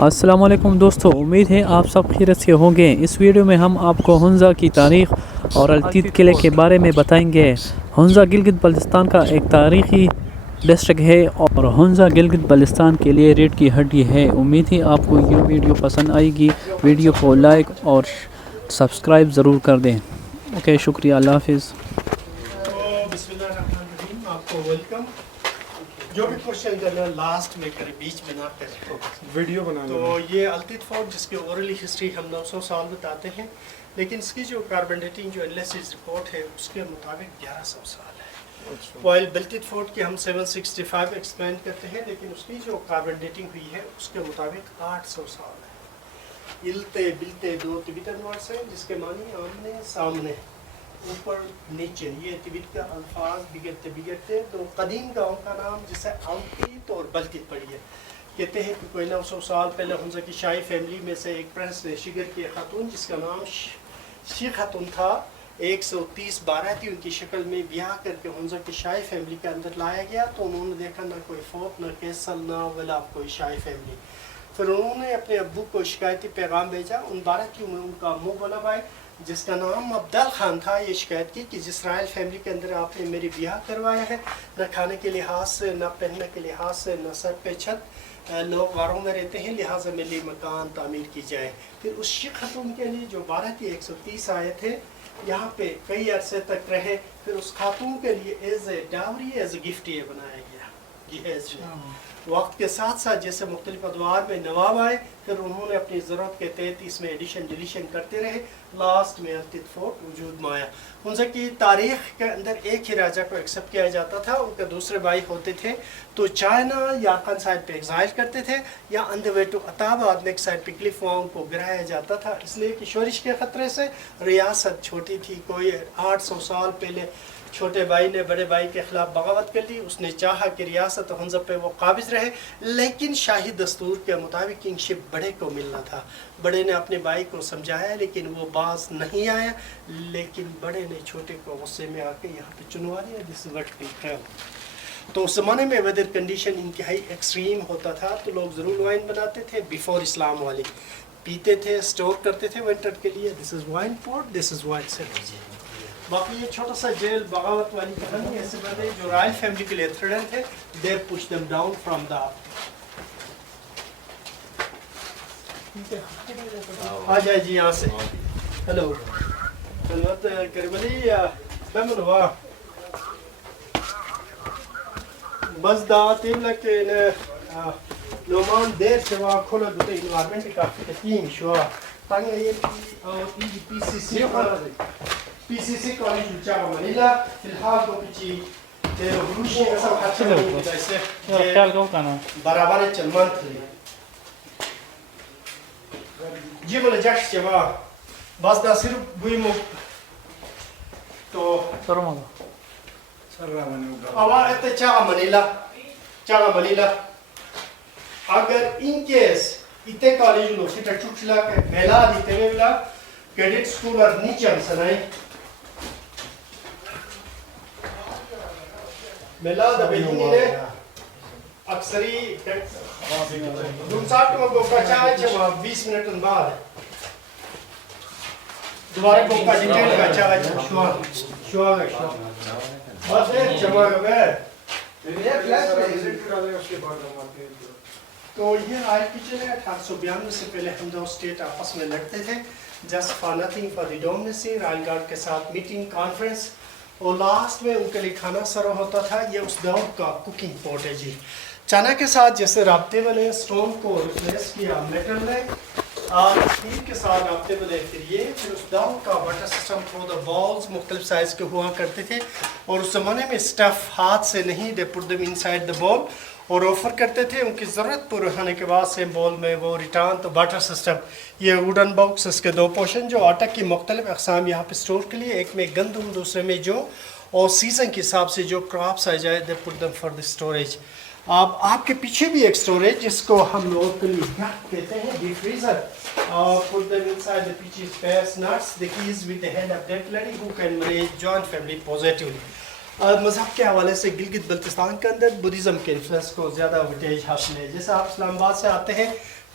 السلام علیکم دوستو، امید ہے آپ سب خیریت سے ہوں گے۔ اس ویڈیو میں ہم آپ کو ہنزا کی تاریخ اور التیت قلعے کے بارے میں بتائیں گے۔ ہنزا گلگت بلتستان کا ایک تاریخی ڈسٹرکٹ ہے اور ہنزا گلگت بلتستان کے لیے ریڑھ کی ہڈی ہے۔ امید ہے آپ کو یہ ویڈیو پسند آئے گی۔ ویڈیو کو لائک اور سبسکرائب ضرور کر دیں۔ اوکے، شکریہ، اللہ حافظ۔ بسم اللہ الرحمن الرحیم، آپ کو ویلکم۔ جو بھی کوشچن کرنا لاسٹ میں کرے، بیچ میں نہ کرے ویڈیو بنا تو یہ التیت فورٹ جس کی اورلی ہسٹری ہم 900 سال بتاتے ہیں، لیکن اس کی جو کاربن ڈیٹنگ جو انالیسس رپورٹ ہے اس کے مطابق 1100 سال ہے۔ وائل بلتیت فورٹ کی ہم 765 ایکسپلین کرتے ہیں، لیکن اس کی جو کاربن ڈیٹنگ ہوئی ہے اس کے مطابق 800 سال ہے۔ التے بلتے دو تبتن ورڈز ہیں جس کے معنی آمنے سامنے، اوپر نیچے، یہ تبت کا الفاظ بگڑتے تو قدیم گاؤں کا نام جسے التیت اور بلتیت پڑی ہے۔ کہتے ہیں کہ کوئی 900 سال پہلے ہنزا کی شاہی فیملی میں سے ایک پرنس نے شگر کی خاتون جس کا نام شی خاتون تھا، 130 باراتی ان کی شکل میں بیاہ کر کے ہنزا کی شاہی فیملی کے اندر لایا گیا، تو انہوں نے دیکھا نہ کوئی فوت نہ کیسل نہ ولا کوئی شاہی فیملی۔ پھر انہوں نے اپنے ابو کو شکایتی پیغام بھیجا، ان باراتیوں میں ان کا منہ بولا بھائی جس کا نام عبدال خان تھا، یہ شکایت کی کہ جس رائل فیملی کے اندر آپ نے میری بیاہ کروایا ہے، نہ کھانے کے لحاظ سے نہ پہننے کے لحاظ سے نہ سر پہ چھت، لوگ غاروں میں رہتے ہیں، لہٰذا میرے مکان تعمیر کی جائے۔ پھر اس شیخ خاتون کے لیے جو باراتی 130 آئے تھے یہاں پہ کئی عرصے تک رہے، پھر اس خاتون کے لیے as a dowry as a gift یہ بنایا گیا جہیز۔ وقت کے ساتھ ساتھ جیسے مختلف ادوار میں نواب آئے، پھر انہوں نے اپنی ضرورت کے تحت اس میں ایڈیشن ڈیلیشن کرتے رہے، لاسٹ میں التیت فورٹ وجود میں آیا۔ ہنزا کی تاریخ کے اندر ایک ہی راجہ کو ایکسیپٹ کیا جاتا تھا، ان کے دوسرے بھائی ہوتے تھے تو چائنا یا کن سائڈ پہ ایگزائل کرتے تھے یا آن دا وے ٹو عطاباد نیکسٹ سائڈ پہ کلف وانگ کو گرایا جاتا تھا، اس لیے کہ شورش کے خطرے سے ریاست چھوٹی تھی۔ کوئی 800 سال پہلے چھوٹے بھائی نے بڑے بھائی کے خلاف بغاوت کر لی، اس نے چاہا کہ ریاست ہنزا پہ وہ قابض رہے، لیکن شاہی دستور کے مطابق کنگشپ بڑے کو ملنا تھا۔ بڑے نے اپنے بھائی کو سمجھایا لیکن وہ باز نہیں آیا، لیکن بڑے نے چھوٹے کو غصے میں آ کے یہاں پہ چنوا دیا، دس از واٹ وی ٹیل۔ تو اس زمانے میں ویدر کنڈیشن انتہائی ایکسٹریم ہوتا تھا، تو لوگ ضرور وائن بناتے تھے بیفور اسلام والے، پیتے تھے، اسٹور کرتے تھے ونٹر کے لیے۔ دس از وائن پورٹ، دس از وائن سیلر۔ باقی یہ چھوٹا سا جیل بغاوت والی کہانی ایسے بندے جو رائل فیملی کے لیے تھریٹن تھے، they push them down from there. آ جائے جی یہاں سے۔ ہلو خدمت کربلی بمن ہوا بس دا تیم لکے لومان دیر شوا کھولا دوتے انوارمنٹ کا تیم شوا تانگا یہ پی سی سی کالج بچاگا منیلا فی الحال کو پچی روشی اصلا خاچہ نہیں بتا اسے خیال کو کانا برابر چلمان تھے جی بولے جاکش چوا بس دا صرف بوئی مو تو آوار اتے چاگا منیلا اگر ان کیس اتے کالج لو سیٹا چوچلا کے بیلا دیتے میں بلا کریڈٹ سکول اور نیچے ہم سنائیں میلا دا بیدینی نے اکثری دون ساٹھ میں گوکا چاہے چھوا 20 منٹ بعد دوبارہ گوکا ڈیٹیل کا چاہے شوا بس ہے چھوا گا تو یہ آئے پیچھے ہے 1892 سے پہلے ہم دو اسٹیٹ آپس میں لڑتے تھے، just for nothing for the dominancy, royal guard کے ساتھ میٹنگ کانفرنس، اور لاسٹ میں ان کے لیے کھانا سرو ہوتا تھا۔ یہ اس دور کا کوکنگ پوٹ ہے جی۔ چائنا کے ساتھ جیسے رابطے والے اسٹون کو ریپلیس کیا میٹل نے، اور اسٹیل کے ساتھ رابطے والے پھر اس دور کا water system through the balls مختلف سائز کے ہوا کرتے تھے، اور اس زمانے میں اسٹف ہاتھ سے نہیں، دے پٹ دم انسائڈ دا بول اور آفر کرتے تھے، ان کی ضرورت پورے ہونے کے بعد سیم بول میں وہ ریٹرن تو واٹر سسٹم۔ یہ ووڈن باکس، اس کے دو پورشن جو آٹا کی مختلف اقسام یہاں پہ اسٹور کے لیے، ایک میں گندم دوسرے میں جو اور سیزن کے حساب سے جو کراپس آ جائے دے پٹ دم فار دی اسٹوریج۔ اب آپ کے پیچھے بھی ایک اسٹوریج جس کو ہم لوگ کے لیے کہتے ہیں D freezer, put them inside the peaches, pears, nuts, the keys with the hand of that lady who can manage joint family positively۔ مذہب کے حوالے سے گلگت بلتستان کے اندر بدھزم کے انفلوئنس کو زیادہ ویٹیج حاصل ہے۔ جیسے آپ اسلام آباد سے آتے ہیں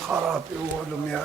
خراب يقولوا يا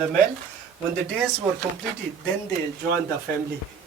the men. When the days were completed, then they joined the family.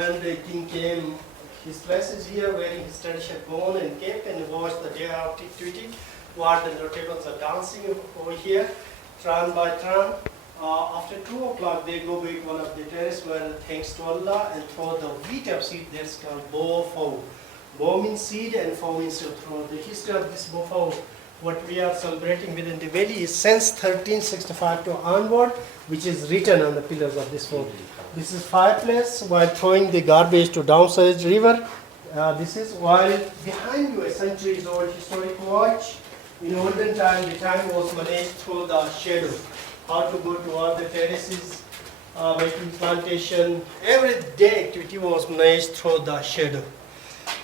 and the king came, his place is here, wearing his traditional gown and cape, and watched the day of activity, while the notables are dancing over here, turn by turn. After 2 o'clock, they go back one of the terrace where thanks to Allah and throw the wheat of seed. That's called bofo. Bo means seed and fo means to throw. The history of this bofo, what we are celebrating within the valley, is since 1365 to onward, which is written on the pillars of this fort. This is fireplace while throwing the garbage to downside river. This is while behind you a centuries old historic watch. In olden time, the time was managed through the shadow. How to go to all the terraces, making plantation, every day activity was managed through the shadow.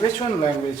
which one language?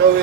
غوي